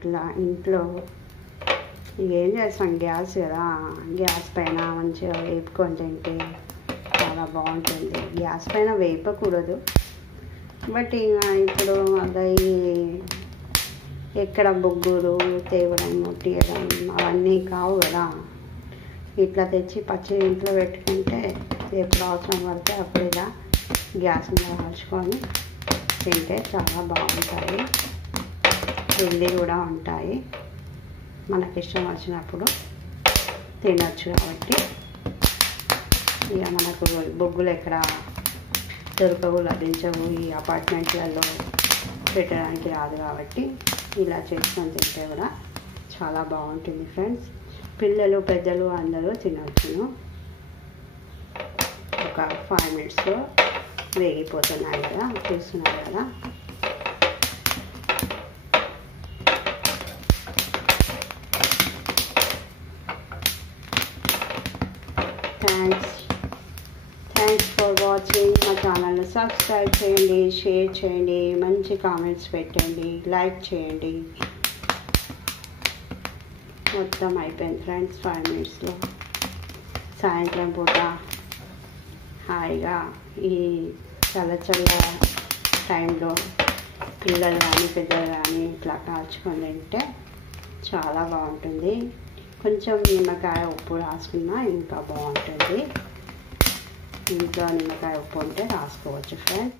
ఇట్లా ఇంట్లో ఏం చేస్తాం, గ్యాస్ కదా, గ్యాస్ పైన మంచిగా వేపుకొని తింటే చాలా బాగుంటుంది. గ్యాస్ పైన వేపకూడదు, బట్ ఇంకా ఇప్పుడు అది ఎక్కడ బొగ్గులు తేవడం తీయడం అవన్నీ కావు కదా. ఇట్లా తెచ్చి పచ్చి ఇంట్లో పెట్టుకుంటే ఎప్పుడు అవసరం పడితే అప్పుడు ఇలా గ్యాస్ మీద కాల్చుకొని తింటే చాలా బాగుంటాయి, హెల్దీ కూడా ఉంటాయి. మనకి ఇష్టం వచ్చినప్పుడు తినచ్చు. కాబట్టి ఇక మనకు బొగ్గులు ఎక్కడ దొరకవు, లభించవు, ఈ అపార్ట్మెంట్లలో పెట్టడానికి రాదు. కాబట్టి ఇలా చేసుకొని తింటే కూడా చాలా బాగుంటుంది ఫ్రెండ్స్. పిల్లలు పెద్దలు అందరూ తినొచ్చును. ఒక 5 minutesలో వేగిపోతున్నాయి కదా, చూస్తున్నారు కదా. Thanks for watching. మా ఛానల్ని సబ్స్క్రైబ్ చేయండి, షేర్ చేయండి, మంచి కామెంట్స్ పెట్టండి, లైక్ చేయండి. మొత్తం అయిపోయింది ఫ్రెండ్స్ 5 minutesలో. సాయంత్రం పూట హాయిగా ఈ చల్ల టైంలో పిల్లలు కానీ పెద్దలు కానీ ఇట్లా కాల్చుకొని తింటే చాలా బాగుంటుంది. కొంచెం నిమ్మకాయ ఉప్పు రాసుకున్నా ఇంకా బాగుంటుంది. ఇంట్లో నిమ్మకాయ ఉప్పు ఉంటే రాసుకోవచ్చు ఫ్రెండ్స్.